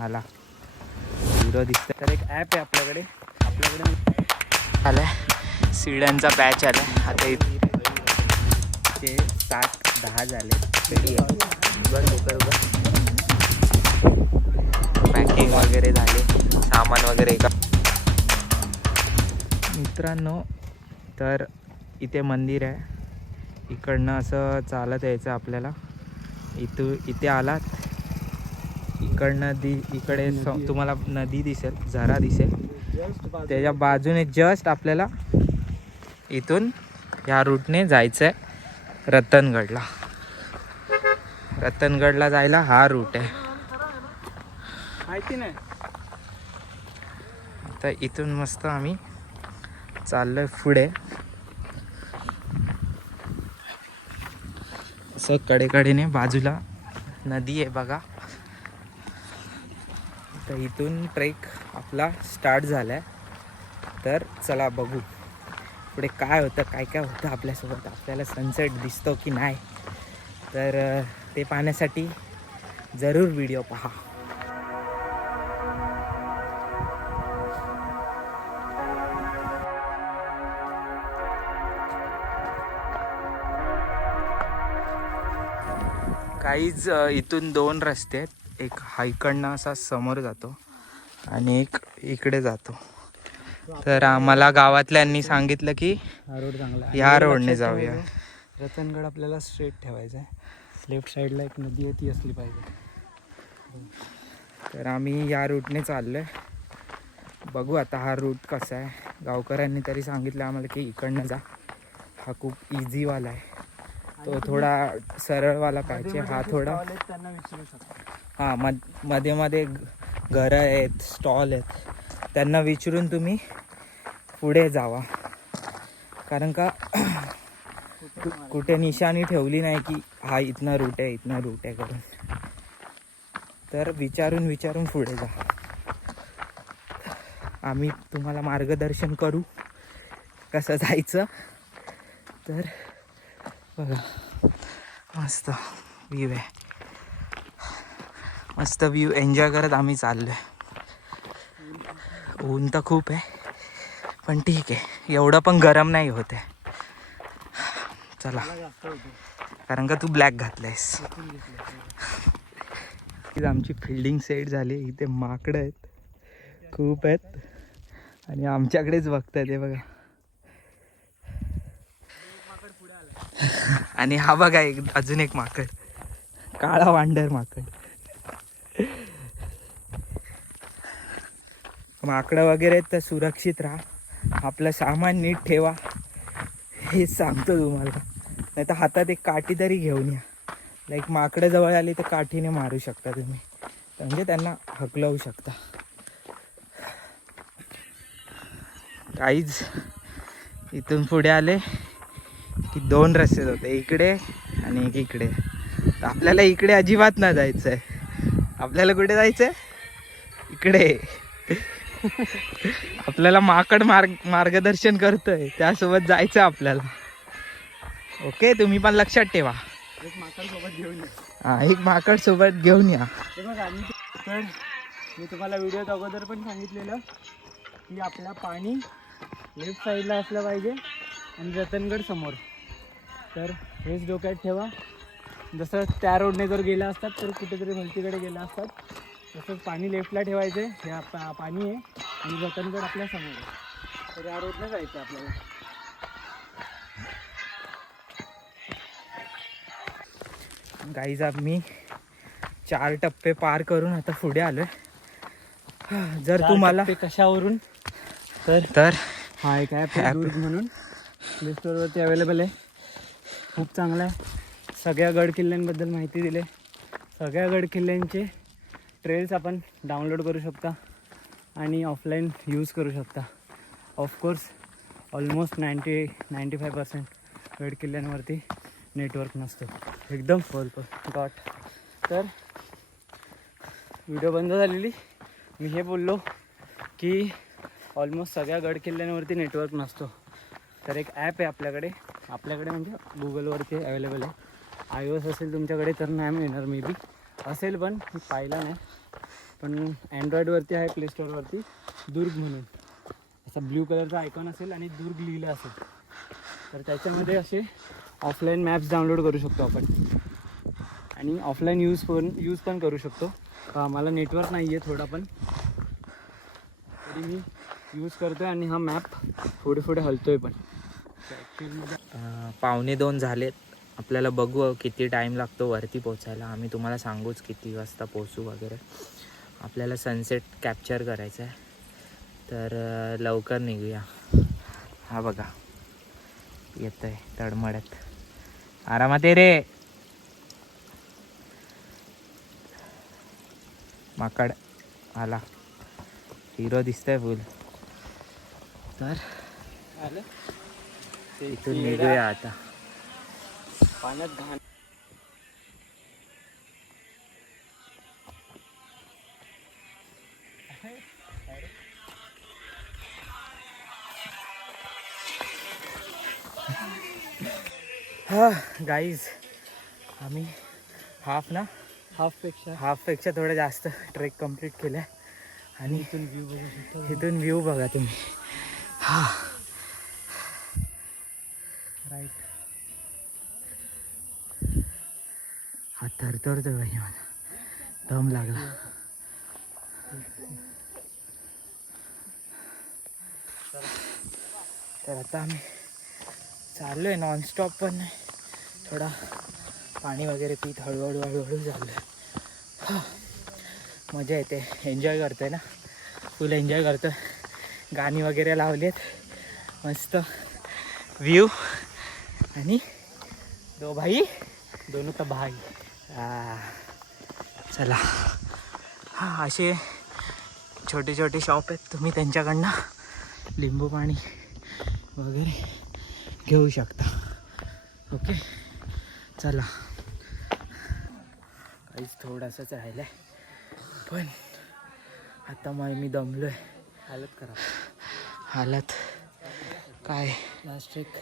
आला हिरो दिसतं. तर एक ॲप आहे आपल्याकडे आलाय सीड्यांचा बॅच आला. आता इथे 7-10 झाले तरी पॅकिंग वगैरे झाले, सामान वगैरे का मित्रांनो. तर इथे मंदिर आहे, इकडनं असं चालत यायचं आपल्याला. इथे आलात इकडनं इकडे तुम्हाला नदी दिसेल, झरा दिसेल, त्याच्या बाजूने जस्ट आपल्याला इथून ह्या रूटने जायचं आहे रतनगडला. रतनगडला जायला हा रूट आहे माहिती नाही. तर इथून मस्त आम्ही चाललोय पुढे. असं कडेकडेने बाजूला नदी आहे बघा. तर इथून ट्रेक आपला स्टार्ट झाला आहे. तर चला बघू पुढे काय होतं, काय काय होतं आपल्यासोबत, आपल्याला सनसेट दिसतो की नाही. तर ते पाहण्यासाठी जरूर व्हिडिओ पहा. काहीच इथून 2 रस्ते आहेत. एक हा इकडनं असा समोर जातो आणि एक इकडे जातो. तर आम्हाला गावातल्यांनी सांगितलं की रोड चांगला आहे, या रोडने जाऊया. रतनगड आपल्याला स्ट्रेट ठेवायचं आहे. लेफ्ट साईडला एक नदी आहे, ती असली पाहिजे. तर आम्ही या रूटने चाललोय. बघू आता हा रूट कसा आहे. गावकऱ्यांनी तरी सांगितलं आम्हाला की इकडनं जा, हा खूप इझीवाला आहे. तो थोडा सरळवाला पाहिजे, हा थोडा त्यांना विचारू शकतो. हां मध्ये मध्ये घरं आहेत, स्टॉल आहेत, त्यांना विचारून तुम्ही पुढे जावा. कारण का कुठे निशाणी ठेवली नाही की हा इथनं रूट आहे, इथनं रूट आहे करून. तर विचारून पुढे जा. आम्ही तुम्हाला मार्गदर्शन करू कसं जायचं. तर बघा मस्त व्ह्यू आहे, मस्त व्ह्यू एन्जॉय करत आम्ही चाललो आहे. ऊन तर खूप आहे पण ठीक आहे, एवढं पण गरम नाही होत आहे. चला, कारण का तू ब्लॅक घातलायस. आमची फिल्डिंग सेट झाली. इथे माकडं आहेत, खूप आहेत आणि आमच्याकडेच बघतायत हे बघा. आणि हा बघा अजून एक माकड, काळा वांडर माकड. माकडं वगैरे तर सुरक्षित राहा, आपलं सामान नीट ठेवा हेच सांगतो तुम्हाला. नाही तर हातात एक काठी तरी घेऊन या. लाईक माकडं जवळ आली तर काठीने मारू शकता तुम्ही, म्हणजे त्यांना हकलवू शकता. काहीच इथून पुढे आले की 2 रस्ते होते, इकडे आणि एक इकडे. तर आपल्याला इकडे अजिबात नाही जायचं आहे. आपल्याला कुठे जायचं आहे, इकडे. आपल्याला माकड मार्गदर्शन करतोय, त्यासोबत जायचं आपल्याला. ओके, तुम्ही पण लक्षात ठेवा. एक माकड सोबत घेऊन या. हा, एक माकड सोबत घेऊन या. तर मी तुम्हाला व्हिडिओत अगोदर पण सांगितलेलं की आपला पाणी लेफ्ट साईडला असलं पाहिजे आणि रतनगड समोर. तर हेच डोक्यात ठेवा. जसं त्या रोडने जर गेला असतात तर कुठेतरी भलतीकडे गेला असतात, तसंच पाणी लेफ्टला ठेवायचं आहे. हे पाणी आहे आणि रतनगड आपल्या समोर आहे. तर या रोडने जायचं आपल्याला. गाईज आम्ही 4 टप्पे पार करून आता पुढे आलोय. जर तुम्हाला कशावरून तर हा एक ॲप आहे दुर्ग म्हणून, प्ले स्टोअरवरती अवेलेबल आहे. खूप चांगला आहे. सगळ्या गड किल्ल्यांबद्दल माहिती दिली. सगळ्या गड किल्ल्यांचे ट्रेल्स आपण डाउनलोड करू शकता आणि ऑफलाईन यूज करू शकता. ऑफकोर्स ऑलमोस्ट 95% गड किल्ल्यांवरती नेटवर्क नसतो, एकदम डॉट. तर व्हिडिओ बंद झालेली मी हे बोललो की ऑलमोस्ट सगळ्या गड किल्ल्यांवरती नेटवर्क नसतो. तर एक ॲप आहे आपल्याकडे म्हणजे गुगलवरती अवेलेबल आहे. iOS असेल तुमच्याकडे तर नाही मिळणार, मे बी असेल पण मी पाहिला नाही. पण अँड्रॉइडवरती आहे प्ले स्टोअरवरती दुर्ग म्हणून असा ब्ल्यू कलरचा आयकॉन असेल आणि दुर्ग लिहिलं असेल. तर त्याच्यामध्ये असे ऑफलाईन मॅप्स डाउनलोड करू शकतो आपण आणि ऑफलाईन यूज पण करू शकतो. मला नेटवर्क नाही आहे थोडा पण तरी मी यूज करतो आहे आणि हा मॅप पुढे पुढे हलतो आहे पण. पावणे 2 झालेत. आपल्याला बघू किती टाईम लागतो वरती पोचायला. आम्ही तुम्हाला सांगूच किती वाजता पोचू वगैरे. आपल्याला सनसेट कॅप्चर करायचं आहे तर लवकर निघूया. हा बघा येतं आहे तडमडत. आरामात ये रे माकड आला. हिरो दिसतंय फुल. तर आलं इथून निघूया आता. पाण्यात घाण. हा गाईज आम्ही हाफपेक्षा थोडं जास्त ट्रेक कंप्लीट केलं आहे आणि इथून व्ह्यू बघू शकतो. इथून व्ह्यू बघा तुम्ही. हा राईट. हा थरथरतो भाई मला. दम लागला. तर आता आम्ही चाललो आहे नॉनस्टॉप पण नाही. थोडा पाणी वगैरे पीत हळूहळू चाललो आहे. मजा येते. एन्जॉय करतो आहे ना. फुल एन्जॉय करतो. गाणी वगैरे लावली आहेत मस्त. व्ह्यू आणि दो भाई दोनों का भाई. चला. हा असे छोटे छोटे शॉप आहेत. तुम्ही त्यांच्याकडनं लिंबू पाणी वगैरे घेऊ शकता. ओके चला. काहीच थोडंसंच राहिलं आहे पण आता मग मी दमलो आहे. हालत काय. लास्ट ट्रेक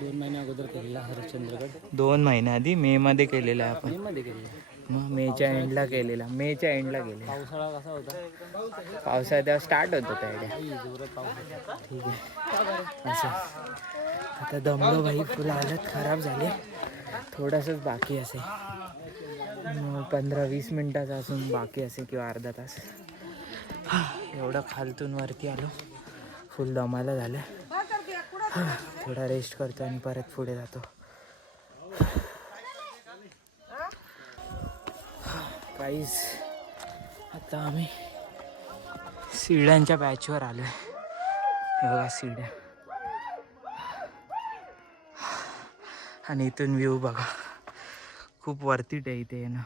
2 महिन्या अगोदर केलेला हरिश्चंद्रगड. 2 महिन्याआधी मेमध्ये केलेला आहे आपण. मध्ये केलेला. मग मेच्या एंडला केलेला. पावसाळा कसा होता. पावसाळा तेव्हा स्टार्ट होतो त्याकडे. जोरात पाऊस होता. ठीक आहे असं. आता दमलो भाई. फुल हालत खराब झाली. थोडंसंच बाकी असेल. 15-20 मिनटाचा असून बाकी असेल किंवा अर्धा तास. एवढं खालतून वरती आलो. फुल दमायला झालं. थोडा रेस्ट करतो आणि परत पुढे जातो. काहीच आता आम्ही शिड्यांच्या पॅचवर आलो आहे. हे बघा शिड्या. आणि इथून व्ह्यू बघा. खूप वरती आहे इथे येणं.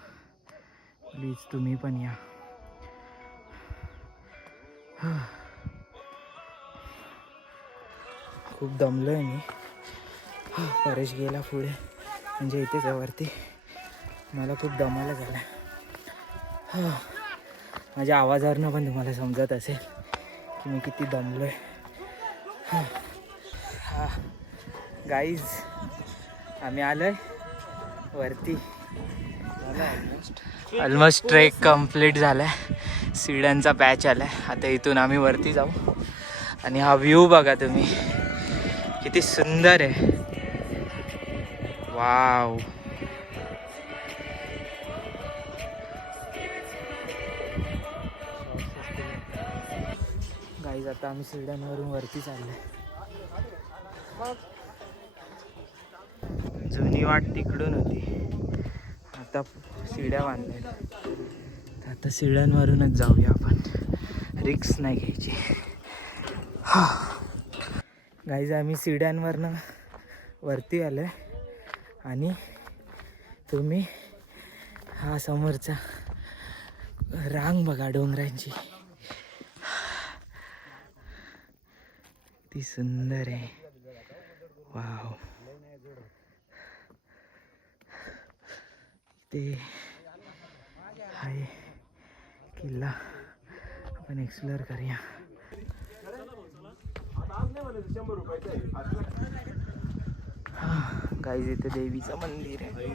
प्लीज तुम्ही पण या. खूप दमलो आहे मी. परेश गेला पुढे म्हणजे इथेच आहे वरती. मला खूप दमायला झालं. माझ्या आवाजावरनं पण तुम्हाला समजत असेल की मी किती दमलो आहे. गाईज आम्ही आलो आहे वरती. ऑलमोस्ट ट्रेक कंप्लीट झाला आहे. शिड्यांचा पॅच आला आहे. आता इथून आम्ही वरती जाऊ. आणि हा व्ह्यू बघा तुम्ही किती सुंदर आहे. वाव. गाईज आता आम्ही शिड्यांवरून वरती चाललो. जुनी वाट तिकडून होती. आता शिड्या बांधल्या. आता शिड्यांवरूनच जाऊया आपण. रिक्स नाही घ्यायची. गाईज आम्ही शिड्यांवरनं वरती आलो आहे आणि तुम्ही हा समोरचा रांग बघा डोंगरांची. ती सुंदर आहे. वाव. ते आहे किल्ला. आपण एक्सप्लोअर करूया. गाईज इथे देवीचं मंदिर आहे.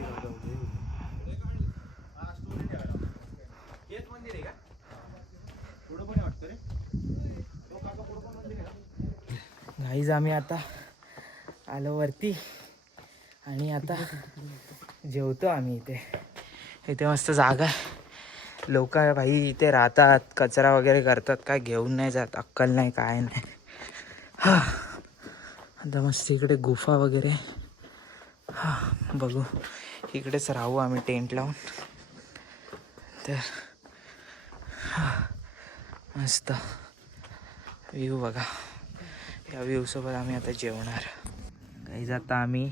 गाईज आम्ही आता आलो वरती आणि आता जेवतो आम्ही इथे. इथे मस्त जागा आहे. लोक भाई इथे राहतात, कचरा वगैरे करतात, काय घेऊन नाही जात, अक्कल नाही काय नाही. हा आता मस्त इकडे गुफा वगैरे. हा बघू, इकडेच राहू आम्ही टेंट लावून. तर मस्त व्ह्यू बघा. या व्ह्यूसोबत आम्ही आता जेवणार. काही जाता आम्ही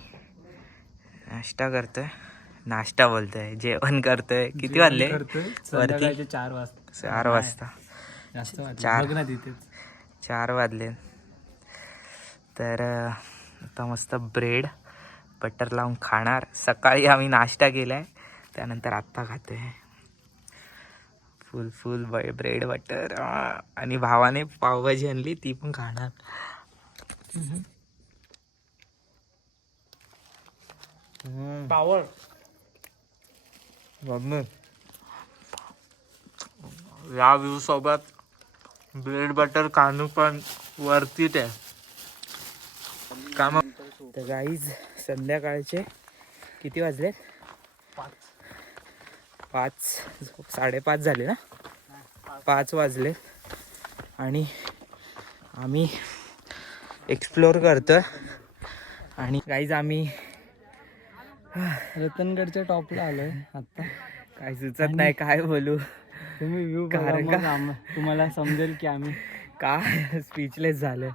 नाश्ता करतोय. नाश्ता बोलतोय, जेवण करतोय. किती वाजले? संध्याकाळचे 4 वाजता. 4 वाजता. जास्त वाजले. 4 बघ ना तिथेच 4 वाजले. तर आता मस्त ब्रेड बटर लावून खाणार. सकाळी आम्ही नाश्ता केलाय, त्यानंतर आत्ता खातोय फुल ब्रेड बटर. आणि भावाने पावभाजी आणली, ती पण खाणार. पावर या व्ह्यू सोबत ब्रेड बटर कानू पण वरतीच आहे. का मग? तर गाईज संध्याकाळचे किती वाजले? 5:30 झाले ना. 5 वाजले आणि आम्ही एक्सप्लोर करतोय. आणि गाईज आम्ही रतनगडच्या टॉपला आलोय आता. काय सुचत नाही काय बोलू. तुम्ही व्ह्यू कारण बघा, का? मग तुम्हाला समजेल की आम्ही काय स्पीचलेस झालं.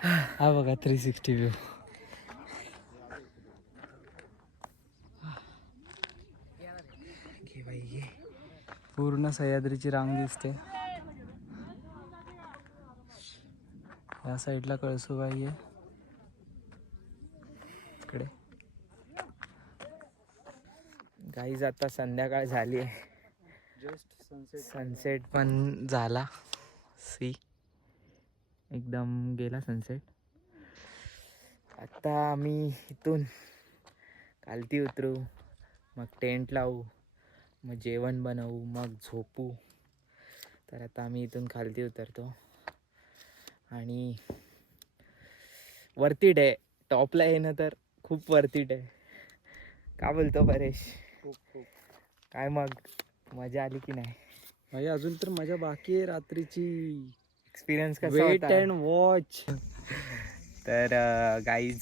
हा बघा 360 व्ह्यू. पूर्ण सह्याद्रीची रांग दिसते. या साईडला कळसूबाई आहे. इकडे गाईज आता संध्याकाळ झाली आहे. जस्ट सनसेट पण झाला. सी एकदम गेला सनसेट. आता आम्ही इथून खालती उतरू, मग टेंट लावू, मग जेवण बनवू, मग झोपू. तर आता आम्ही इथून खालती उतरतो आणि वरती आहे. टॉपला येणं तर खूप वरती आहे. का बोलतो परेश? खूप काय मग मजा आली की नाही? म्हणजे अजून तर मजा बाकी आहे. रात्रीची एक्सपिरियन्स कसा वेट होता? And watch. तर गाईज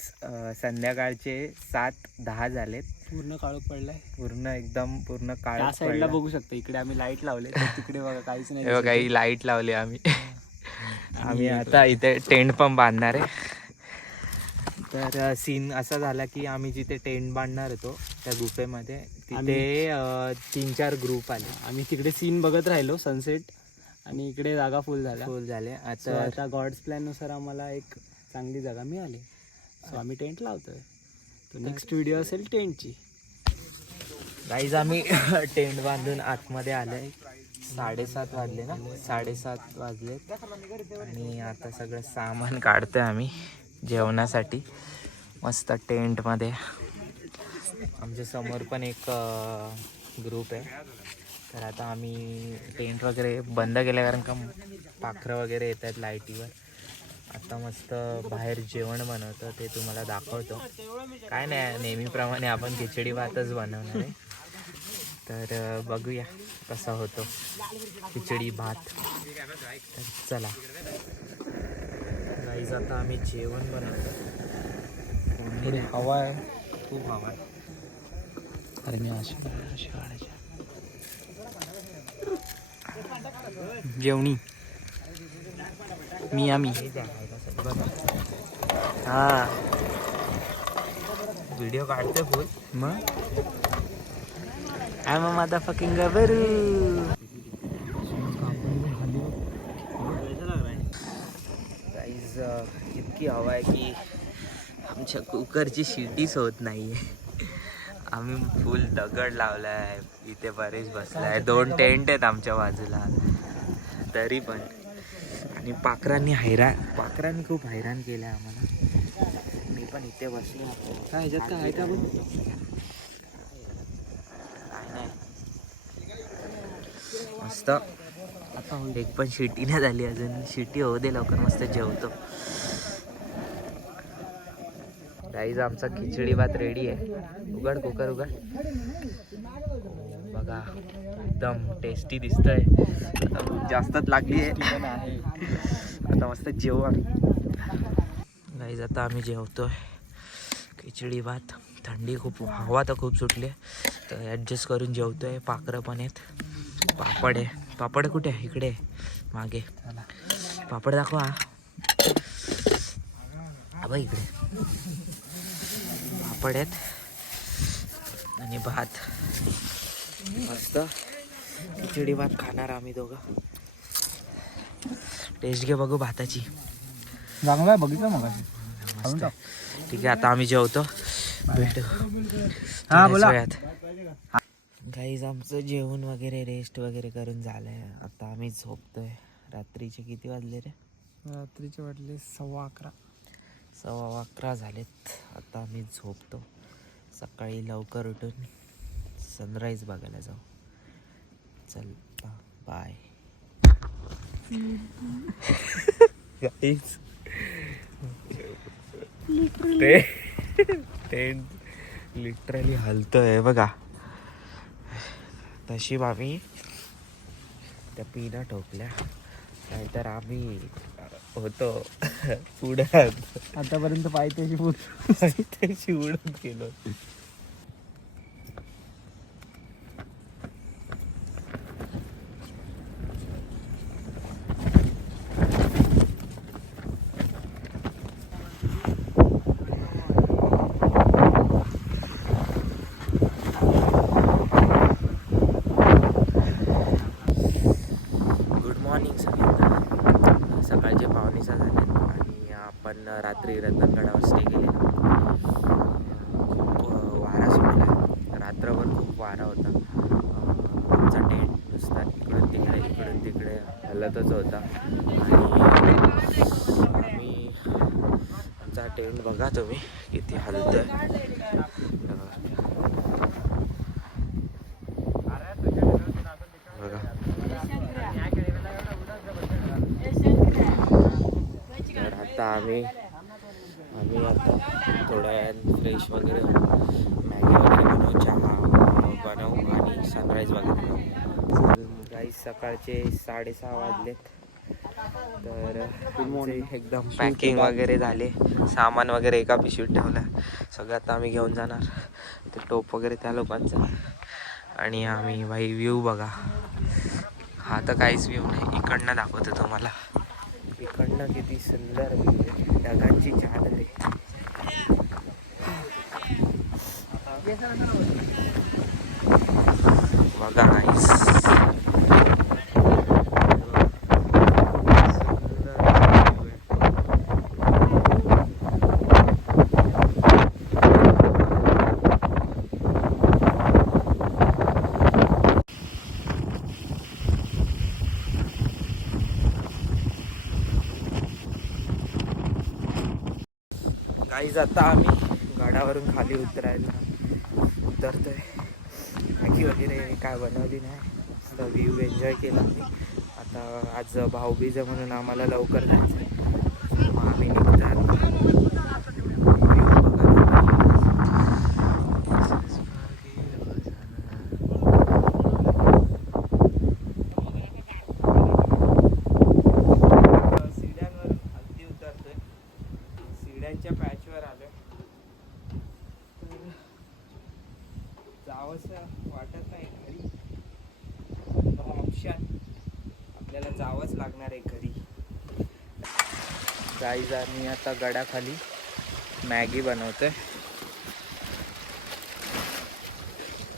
संध्याकाळचे 7:10 झालेत. पूर्ण काळोख पडलाय. पूर्ण काळ. त्या साईडला बघू शकता. इकडे आम्ही लाईट लावले, तिकडे बघा काहीच नाही. काही लाईट लावली आम्ही. आम्ही आता इथे टेंट पण बांधणार आहे. तर सीन असा झाला की आम्ही जिथे टेंट बांधणार होतो त्या गुफेमध्ये तिथे 3-4 ग्रुप आले. आम्ही तिकडे सीन बघत राहिलो सनसेट, आणि इकडे जागा फुल झाले. आता गॉड्स प्लॅन नुसार आम्हाला एक चांगली जागा मिळाली, सो आम्ही टेंट लावतोय. तो नेक्स्ट व्हिडिओ असेल टेंटची. गाईज आम्ही टेंट बांधून आतमध्ये आलोय. 7:30 वाजले ना. 7:30 वाजले आणि आता सगळं सामान काढतोय आम्ही जेवणासाठी. मस्त टेंटमध्ये आमच्या समोर पण एक ग्रुप आहे. तर आता आम्ही टेंट वगैरे बंद केलं कारण का पाखरं वगैरे येत आहेत लाईटीवर. आता मस्त बाहेर जेवण बनवतं, ते तुम्हाला दाखवतो. काय नाही, नेहमीप्रमाणे आपण खिचडी भातच बनवणार आहे. तर बघूया कसा होतो खिचडी भात. तर चला गाईज आता आम्ही जेवण बनवतो. हवा आहे, खूप हवा आहे. अरे मी अशी जेवणी आम्ही हा व्हिडिओ काढतोय फुल. मग I'm a motherfucking Gabru. Guys इतकी हवा आहे की आमच्या कुकरची शिटीच होत नाही आहे. आम्ही फुल दगड लावलाय. इथे बरेच बसलाय. 2 टेंट आहेत आमच्या बाजूला तरी पण. आणि पाखरांनी खूप हैराण केलं आहे आम्हाला. मी पण इथे बसलो. काय ह्याच्यात काय आहे का बघ. मस्त एक पण शिटी नाही झाली अजून. शिटी होऊ दे लवकर, मस्त जेवतो. गाईज आमचा खिचडी भात रेडी आहे. उघड कुकर उघड. बघा एकदम टेस्टी दिसतंय. जास्तच लागली आहे. आता मस्त जेवू आम्ही. गाईज आता आम्ही जेवतोय खिचडी भात. थंडी खूप, हवा तर खूप सुटली आहे, तर ॲडजस्ट करून जेवतोय. पाखरं पण आहेत, पापड आहे. पापड कुठे आहे? इकडे आहे मागे. पापड दाखवा. बघ इकडे पापड आहेत आणि भात. मस्त खिचडी भात खाणार आम्ही दोघं. टेस्ट घे बघू भाताची. चांगला आहे, बघितलं मग. मस्त. ठीक आहे, आता आम्ही जेवतो. भेटू हा बोला. गाईज आमचं जेवण वगैरे रेस्ट वगैरे करून झालंय. आता आम्ही झोपतोय. रात्रीचे किती वाजले रे? रात्रीचे वाटले 11:15. 11:15 झालेत. आता आम्ही झोपतो. सकाळी लवकर उठून सनराईज बघायला जाऊ. चल बाय. ते लिटरली हलतोय बघा. तशी आम्ही त्या पिना ठोकल्या, नाहीतर आम्ही होतो उडत. आतापर्यंत पायथ्याशी उडत गेलो. सकाळचे 5:45 झाले आणि आपण रात्री रतनगडावर स्टे केले. खूप वारा सुटला. रात्रभर खूप वारा होता. आमचा टेंट नुसता इकडून तिकडे हलतच होता. आणि आमचा टेंट बघा तुम्ही किती हलतोय. बघा. तर आता आम्ही आता थोड्या वेळात फ्रेश वगैरे मॅगी वगैरे बनवू, चहा बनवू आणि सनराईज वगैरे जाऊ. गाईज सकाळचे 6:30 वाजलेत. तर एकदम पॅकिंग वगैरे झाले. सामान वगैरे एका पिशवीत ठेवलं. सगळं आता आम्ही घेऊन जाणार. ते टोप वगैरे त्या लोकांचा. आणि आम्ही भाई व्ह्यू बघा. हा तर काहीच व्ह्यू नाही. इकडनं दाखवतो तुम्हाला. इकडनं किती सुंदर व्ह्यू आहे. ढगांची चादर आहे. बघा गाईस. गाईज आता आम्ही गडावरून खाली उतरतोय. मॅगी वगैरे काय बनवली नाही. मस्त व्ह्यू एन्जॉय केला आम्ही. आता आज भाऊबीज म्हणून आम्हाला लवकर जायचं आहे. मग आम्ही निघतात. सिड्यांवरून खाली उतरतोय. सिड्यांच्या पॅचवर आलोय. जावंसं वाटत नाही घरी. नो ऑप्शन, आपल्याला जावंच लागणार आहे घरी. गाईज आम्ही आता गडाखाली मॅगी बनवतोय.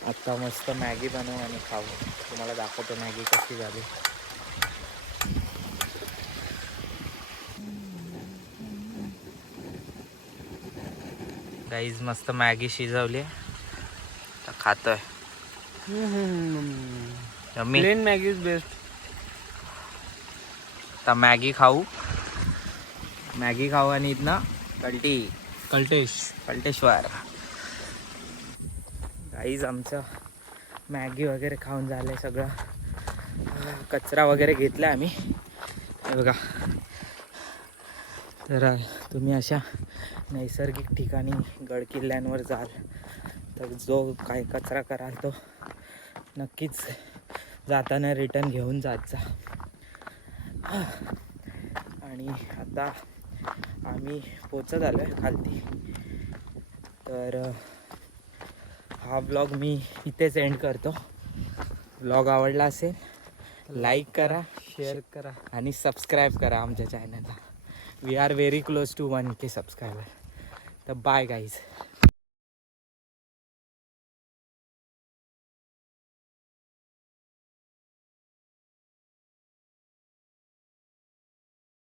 आता मस्त मॅगी बनवू आणि खाऊ. तुम्हाला दाखवतो मॅगी कशी झाली. गाईज मस्त मॅगी शिजवली आता खातोय. Plain Maggi is best. आता मॅगी खाऊ आणि इथनं कल्टेश्वर. गाईज आमचं मॅगी वगैरे खाऊन झालंय सगळं. कचरा वगैरे घेतला आम्ही हे बघा. तर तुम्ही अशा नैसर्गिक ठिकाणी गड किल्ल्यांवर जाल तर जो काय कचरा कराल तो नक्कीच जाताना रिटर्न घेऊन जात जा. आणि आता आम्ही पोचत आलो आहे खालती. तर हा व्लॉग मी इथेच एंड करतो. व्लॉग आवडला असेल लाईक करा, शेअर करा. आणि सबस्क्राईब करा आमच्या चॅनलला. We are very close to 1K subscriber. तर बाय गाईज.